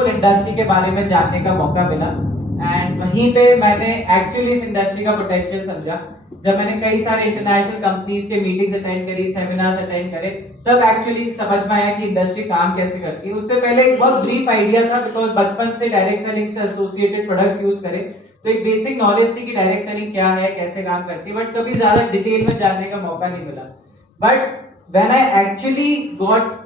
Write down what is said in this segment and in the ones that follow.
Full industry के बारे में जानने का मौका मिला एंड वहीं पे मैंने एक्चुअली इस इंडस्ट्री का पोटेंशियल समझा। जब मैंने कई सारे इंटरनेशनल कंपनीज के मीटिंग्स अटेंड करी, सेमिनार्स अटेंड करे, तब एक्चुअली समझ में आया कि इंडस्ट्री काम कैसे करती है। उससे पहले एक बहुत ब्रीफ आइडिया था, बिकॉज बचपन से डायरेक्ट सेलिंग से एसोसिएटेड प्रोडक्ट्स यूज करे, तो एक बेसिक नॉलेज थी कि डायरेक्ट सेलिंग क्या है, कैसे काम करती है, बट कभी ज्यादा डिटेल में जानने का मौका नहीं मिला। But when I actually got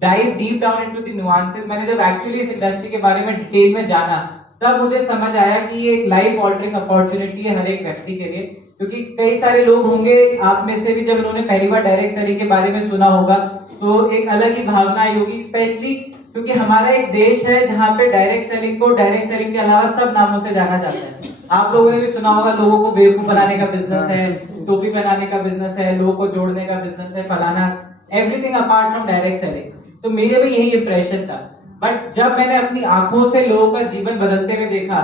dive deep down into the nuances, मैंने जब एक्चुअली इस इंडस्ट्री के बारे में डिटेल में जाना, तब मुझे समझ आया कि ये एक लाइफ ऑल्टरिंग अपॉर्चुनिटी है हर एक व्यक्ति के लिए। क्योंकि कई सारे लोग होंगे आप में से भी, जब उन्होंने पहली बार डायरेक्ट सेलिंग के बारे में सुना होगा तो एक अलग ही भावना आई होगी, स्पेशली क्योंकि हमारा एक देश है जहां पे डायरेक्ट सेलिंग को डायरेक्ट सेलिंग के अलावा सब नामों से जाना जाता है। आप लोगों ने भी सुना होगा, लोगों को बेवकूफ बनाने का बिजनेस है, टोपी पहनाने का बिजनेस है, लोगों को जोड़ने का बिजनेस है, फलाना, everything apart from direct selling. तो मेरे भी यही इंप्रेशन था। बट जब मैंने अपनी आंखों से लोगों का जीवन बदलते हुए देखा,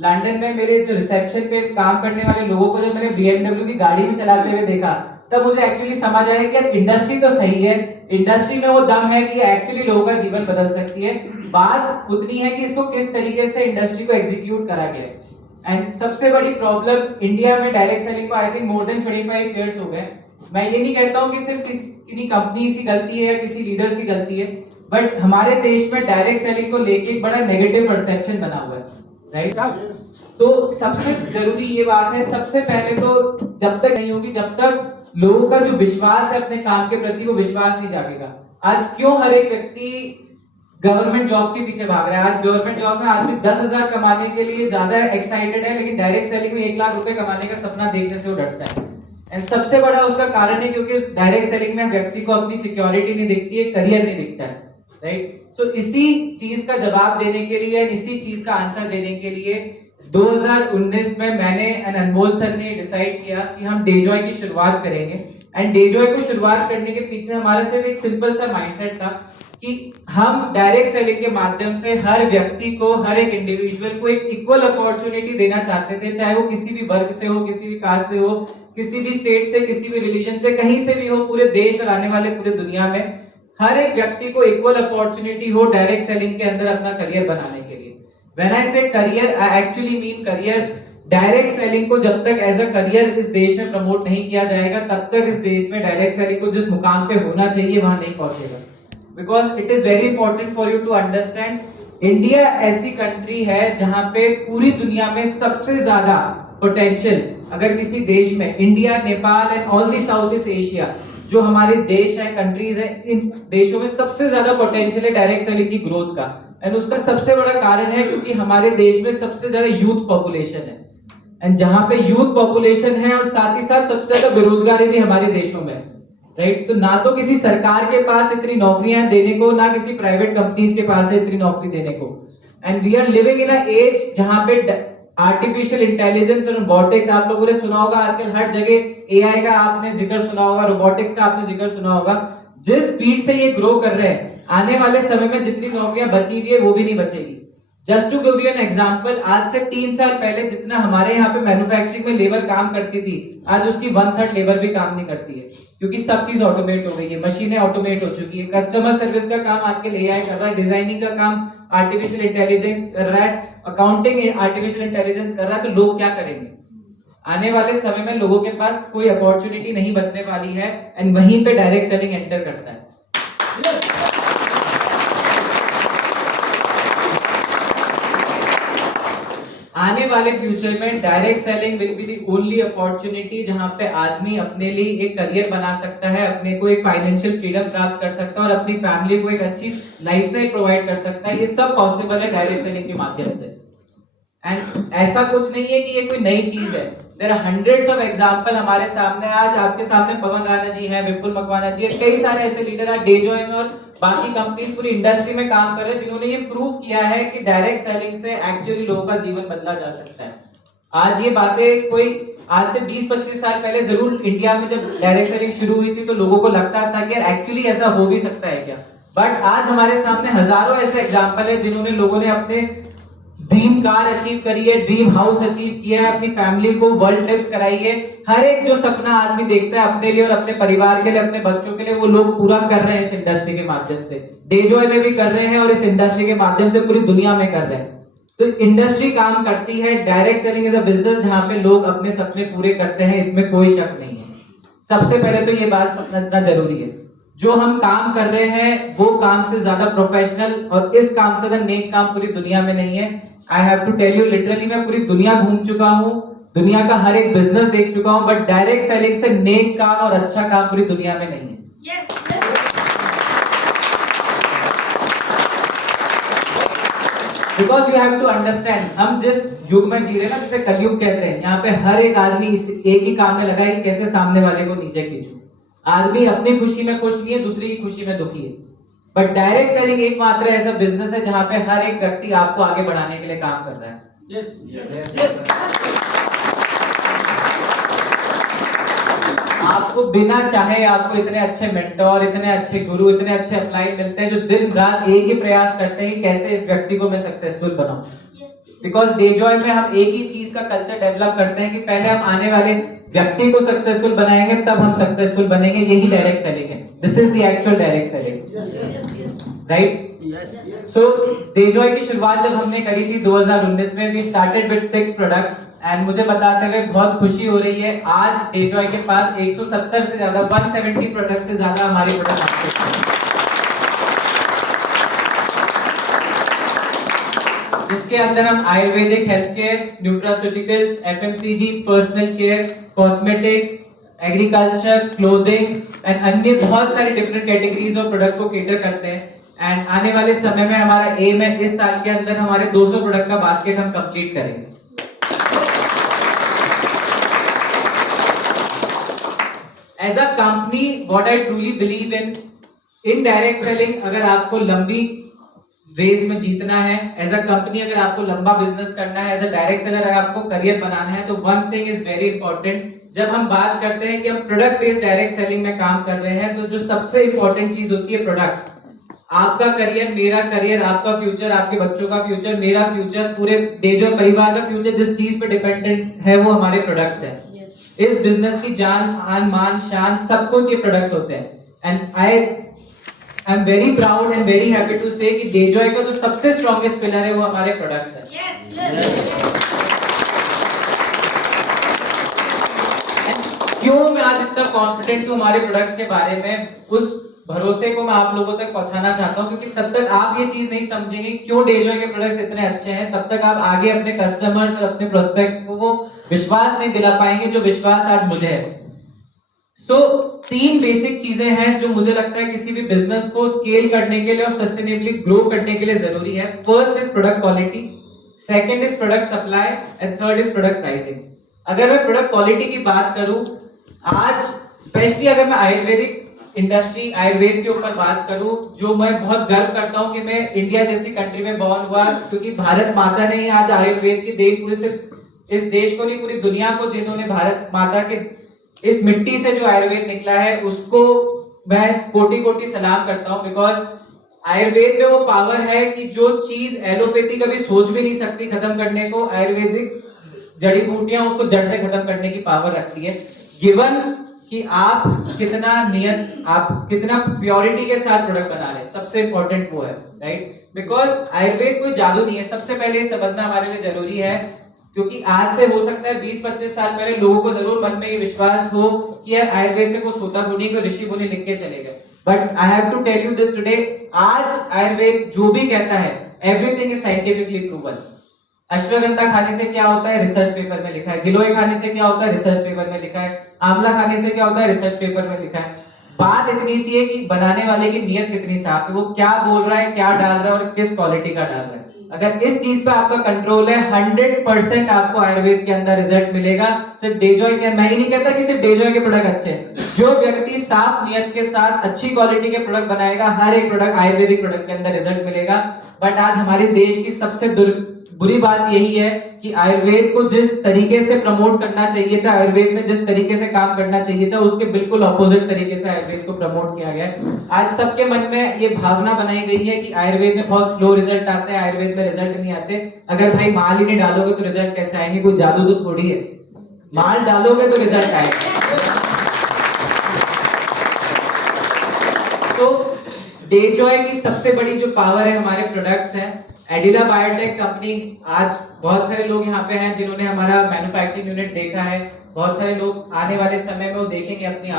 लंदन में मेरे जो रिसेप्शन पे काम करने वाले लोगों को जब मैंने BMW की गाड़ी में चलाते हुए देखा, तब मुझे एक्चुअली समझ आया कि यार इंडस्ट्री तो सही है, इंडस्ट्री में वो दम है कि एक्चुअली लोगों का जीवन बदल सकती है। बात उतनी है कि इसको किस तरीके से इंडस्ट्री को एग्जीक्यूट करा गया। एंड सबसे बड़ी प्रॉब्लम इंडिया में डायरेक्ट सेलिंग को I think more than 25 years हो गए। मैं ये नहीं कहता हूँ कि सिर्फ किसी कंपनीज की गलती है या किसी लीडर्स की गलती है, बट हमारे देश में डायरेक्ट सेलिंग को लेके एक बड़ा नेगेटिव परसेप्शन बना हुआ है, राइट? तो सबसे जरूरी ये बात है, सबसे पहले तो जब तक नहीं होगी, जब तक लोगों का जो विश्वास है अपने काम के प्रति, वो विश्वास नहीं जागेगा। आज क्यों हर एक व्यक्ति गवर्नमेंट जॉब्स के पीछे भाग रहा है? आज गवर्नमेंट जॉब में आदमी 10,000 कमाने के लिए ज्यादा एक्साइटेड है, लेकिन डायरेक्ट सेलिंग में 1 लाख रुपए कमाने का सपना देखने से वो डरता है। एंड सबसे बड़ा उसका कारण है क्योंकि डायरेक्ट सेलिंग में व्यक्ति को अपनी सिक्योरिटी नहीं दिखती है, करियर नहीं दिखता है, राइट? सो इसी चीज का जवाब देने के लिए, इसी चीज का आंसर देने के लिए 2019 में मैंने एंड अनमोल सर ने डिसाइड किया कि हम डेजॉय की शुरुआत करेंगे। एंड डेजॉय को शुरुआत करने के पीछे हमारा सिर्फ एक सिंपल सा माइंडसेट था कि हम डायरेक्ट सेलिंग के माध्यम से हर व्यक्ति को, हर एक इंडिविजुअल को एक इक्वल अपॉर्चुनिटी देना चाहते थे, चाहे वो किसी भी वर्ग से हो, किसी भी कास्ट से हो, किसी भी स्टेट से, किसी भी रिलीजन से, कहीं से भी हो, पूरे देश और आने वाले पूरे दुनिया में हर एक व्यक्ति को इक्वल अपॉर्चुनिटी हो डायरेक्ट सेलिंग के अंदर अपना करियर बनाने के लिए। व्हेन आई से career, I actually mean career. Direct selling को जब तक एज अ करियर इस देश में प्रमोट नहीं किया जाएगा, तब तक इस देश में डायरेक्ट सेलिंग को जिस मुकाम पे होना चाहिए वहां नहीं पहुंचेगा। Because it is very important for you to understand, India ऐसी कंट्री है जहां पे पूरी दुनिया में सबसे ज्यादा पोटेंशियल, अगर किसी देश में, India, Nepal and all the south east Asia, जो हमारे देश है, कंट्रीज है, इन देशों में सबसे ज्यादा पोटेंशियल है डायरेक्ट सेलिंग की ग्रोथ का। एंड उसका सबसे बड़ा कारण है क्योंकि हमारे देश में सबसे ज्यादा यूथ पॉपुलेशन है। एंड जहां पे यूथ पॉपुलेशन है और साथ ही साथ सबसे ज्यादा बेरोजगारी भी हमारे देशों में, राइट? तो ना तो किसी सरकार के पास इतनी नौकरियां देने को, ना किसी प्राइवेट कंपनीज के पास है इतनी नौकरी देने को। And we are living in a age जहां पे आर्टिफिशियल इंटेलिजेंस और रोबोटिक्स, आप लोगों ने सुना होगा आजकल हर जगह एआई का आपने जिक्र सुना होगा, रोबोटिक्स का आपने जिक्र सुना होगा। जिस स्पीड से ये ग्रो कर रहे हैं, आने वाले समय में जितनी नौकरियां बची हुई है वो भी नहीं बचेगी। Just to give you an example, आज से 3 साल पहले जितना हमारे यहाँ पे मैन्युफैक्चरिंग में लेबर काम करती थी, आज उसकी 1/3 लेबर भी काम नहीं करती है, क्योंकि सब चीज ऑटोमेट हो गई है, मशीनें ऑटोमेट हो चुकी है। कस्टमर सर्विस का काम आजकल एआई कर रहा है, डिजाइनिंग का काम आर्टिफिशियल इंटेलिजेंस कर रहा है, अकाउंटिंग आर्टिफिशियल इंटेलिजेंस कर रहा है। तो लोग क्या करेंगे? आने वाले समय में लोगों के पास कोई अपॉर्चुनिटी नहीं बचने वाली है, एंड वहीं पे डायरेक्ट सेलिंग एंटर करता है। आने वाले फ्यूचर में direct selling will be the only opportunity जहां पे आदमी अपने लिए एक करियर बना सकता है, अपने को एक फाइनेंशियल फ्रीडम प्राप्त कर सकता है और अपनी फैमिली को एक अच्छी लाइफस्टाइल प्रोवाइड कर सकता है। ये सब पॉसिबल है डायरेक्ट सेलिंग के माध्यम से। एंड ऐसा कुछ नहीं है कि ये कोई नई चीज है। There are hundreds of example हमारे सामने। आज आपके सामने पवन राणा जी हैं, विपुल मकवाना जी हैं, कई सारे ऐसे लीडर हैं डेजॉय में और बाकी कंपनीज पूरी इंडस्ट्री में काम कर रहे हैं, जिन्होंने ये प्रूव किया है कि डायरेक्ट सेलिंग से एक्चुअली लोगों का जीवन बदला जा सकता है। आज ये बातें कोई आज से 20-25 साल पहले जरूर इंडिया में जब डायरेक्ट सेलिंग शुरू हुई थी तो लोगों को लगता था कि यार एक्चुअली ऐसा हो भी सकता है क्या। बट आज हमारे सामने हजारों ऐसे एग्जांपल है जिन्होंने लोगों ने अपने ड्रीम कार अचीव करी है, ड्रीम हाउस अचीव किया है, अपनी फैमिली को वर्ल्ड ट्रिप्स कराई है। हर एक जो सपना आदमी देखता है अपने लिए और अपने परिवार के लिए, अपने बच्चों के लिए, वो लोग पूरा कर रहे हैं इस इंडस्ट्री के माध्यम से। डेजॉय में भी कर रहे हैं और इस इंडस्ट्री के माध्यम से पूरी दुनिया में कर रहे हैं। तो इंडस्ट्री काम करती है, direct selling is a business जहां पे लोग अपने सपने पूरे करते हैं, इसमें कोई शक नहीं है। सबसे पहले तो ये बात समझना जरूरी है, जो हम काम कर रहे हैं वो काम से ज्यादा प्रोफेशनल और इस काम से ज्यादा नेक काम पूरी दुनिया में नहीं है। I have to tell you, literally मैं पूरी दुनिया घूम चुका हूँ, दुनिया का हर एक बिजनेस देख चुका हूँ, बट डायरेक्ट सेलिंग से नेक काम और अच्छा काम पूरी दुनिया में नहीं है। Because you have to understand, हम जिस युग में जी रहे हैं ना, जिसे कलयुग कहते हैं, यहाँ पे हर एक आदमी इस एक ही काम में लगा है कि कैसे सामने वाले को नीचे खींचूं। आदमी अपनी खुशी में खुश नहीं है, दूसरी की खुशी में दुखी है। बट डायरेक्ट सेलिंग एकमात्र ऐसा बिजनेस है जहां पे हर एक व्यक्ति आपको आगे बढ़ाने के लिए काम कर रहा है। आपको बिना चाहे आपको इतने अच्छे मेंटोर, इतने अच्छे गुरु, इतने अच्छे अपलाइन मिलते हैं जो दिन रात एक ही प्रयास करते हैं कि कैसे इस व्यक्ति को मैं सक्सेसफुल बनाऊं। बिकॉज डेजॉय में हम एक ही चीज का कल्चर डेवलप करते हैं कि पहले हम आने वाले व्यक्ति को सक्सेसफुल बनाएंगे, तब हम सक्सेसफुल बनेंगे। यही डायरेक्ट सेलिंग है। This is the actual direct selling, right? So Dejoy की शुरुआत जब हमने करी थी 2019 में, we started with 6 products and मुझे बताते हुए बहुत खुशी हो रही है, आज डेजॉय के पास 170 से ज्यादा, 170 प्रोडक्ट से ज्यादा हमारे प्रोडक्ट हैं, जिसके अंदर हम Ayurvedic, health care, nutraceuticals, FMCG, personal care, cosmetics, agriculture, clothing and अन्य बहुत सारी डिफरेंट कैटेगरीज और प्रोडक्ट को केटर करते हैं। एंड आने वाले समय में हमारा एम है इस साल के अंदर हमारे 200 प्रोडक्ट का बास्केट हम कंप्लीट करेंगे। As a company, what I truly believe in direct selling, अगर आपको लंबी रेस में जीतना है, एज अ कंपनी अगर आपको लंबा बिजनेस करना है, एज अ डायरेक्ट सेलर अगर आपको करियर बनाना है, तो one thing is very important. जब हम बात करते हैं कि हम प्रोडक्ट बेस्ड डायरेक्ट सेलिंग में काम कर रहे हैं, तो जो सबसे इंपॉर्टेंट चीज होती है प्रोडक्ट। आपका करियर, मेरा करियर, आपका फ्यूचर, आपके बच्चों का फ्यूचर, मेरा फ्यूचर, पूरे डेजॉय परिवार का फ्यूचर जिस चीज पे डिपेंडेंट है वो हमारे प्रोडक्ट्स हैं। इस बिजनेस की जान, मान, शान सब कुछ ये प्रोडक्ट्स होते हैं। And I am very proud and very happy to say कि डेजॉय का जो सबसे स्ट्रॉन्गेस्ट पिलर है वो हमारे प्रोडक्ट्स हैं। क्यों मैं आज इतना कॉन्फिडेंट हूं हमारे प्रोडक्ट्स के बारे में, उस भरोसे को मैं आप लोगों तक पहुंचाना चाहता हूं, क्योंकि तब तक आप ये चीज नहीं समझेंगे क्यों डेजॉय के प्रोडक्ट्स इतने अच्छे हैं, तब तक आप आगे अपने कस्टमर्स और अपने प्रोस्पेक्ट को वो विश्वास नहीं दिला पाएंगे जो विश्वास आज मुझे है। सो 3 बेसिक चीजें हैं जो मुझे लगता है किसी भी बिजनेस को स्केल करने के लिए और सस्टेनेबली ग्रो करने के लिए जरूरी है। First is product quality, second is product supply and third is product pricing. अगर मैं प्रोडक्ट क्वालिटी की बात करूं, आज स्पेशली अगर मैं आयुर्वेदिक इंडस्ट्री, आयुर्वेद के ऊपर बात करूं, जो मैं बहुत गर्व करता हूं कि मैं इंडिया जैसी कंट्री में बॉर्न हुआ, क्योंकि भारत माता ने ही आज आयुर्वेद की देन पूरे सिर्फ इस देश को नहीं पूरी दुनिया को, जिन्होंने भारत माता के इस मिट्टी से जो आयुर्वेद निकला है उसको मैं कोटि कोटि सलाम करता हूं। बिकॉज आयुर्वेद में वो पावर है कि जो चीज एलोपैथी कभी सोच भी नहीं सकती खत्म करने को, आयुर्वेदिक जड़ी बूटियां उसको जड़ से खत्म करने की पावर रखती है। गिवन कि आप कितना नियत, आप कितना प्योरिटी के साथ प्रोडक्ट बना रहे हैं, सबसे इंपॉर्टेंट वो है, राइट? बिकॉज आयुर्वेद कोई जादू नहीं है, सबसे पहले ये समझना हमारे लिए जरूरी है, क्योंकि आज से हो सकता है 20-25 साल पहले लोगों को जरूर मन में ये विश्वास हो कि यार आयुर्वेद से कुछ होता थोड़ी, कोई ऋषि मुनि लिख के चले गए। But I have to tell you this today, आज आयुर्वेद जो भी कहता है everything is scientifically proven. Ashwagandha खाने से क्या होता है, रिसर्च पेपर में लिखा है। गिलोय खाने से क्या होता है, रिसर्च पेपर में लिखा है। आंवला खाने से क्या होता है, रिसर्च पेपर में लिखा है। बात इतनी सी है कि बनाने वाले की नियत कितनी साफ है, वो क्या बोल रहा है, क्या डाल रहा है और किस क्वालिटी का डाल रहा है। अगर इस चीज पे आपका कंट्रोल है, 100% आपको आयुर्वेद के अंदर रिजल्ट मिलेगा। सिर्फ डेजॉय के, मैं ही नहीं कहता कि सिर्फ डेजॉय के प्रोडक्ट अच्छे हैं, जो व्यक्ति साफ नियत के साथ अच्छी क्वालिटी के प्रोडक्ट बनाएगा, हर एक प्रोडक्ट आयुर्वेदिक प्रोडक्ट के अंदर रिजल्ट मिलेगा। बट आज हमारे देश की सबसे बुरी बात यही है कि आयुर्वेद को जिस तरीके से प्रमोट करना चाहिए था, आयुर्वेद में जिस तरीके से काम करना चाहिए था, उसके बिल्कुल ऑपोजिट तरीके से आयुर्वेद को प्रमोट किया गया है। आज सबके मन में ये भावना बनाई गई है कि आयुर्वेद में बहुत स्लो रिजल्ट आते हैं, आयुर्वेद में रिजल्ट नहीं आते। अगर भाई माल ही नहीं डालोगे तो रिजल्ट कैसे आएंगे? कोई जादू तो थोड़ी है, माल डालोगे तो रिजल्ट आएगा। तो डेजॉय की सबसे बड़ी जो पावर है हमारे प्रोडक्ट्स हैं। एडिला बायोटेक कंपनी, आज बहुत सारे लोग यहाँ पे हैं जिन्होंने हमारा मैन्युफैक्चरिंग यूनिट देखा है, बहुत सारे लोग आने वाले समय में वो देखेंगे अपनी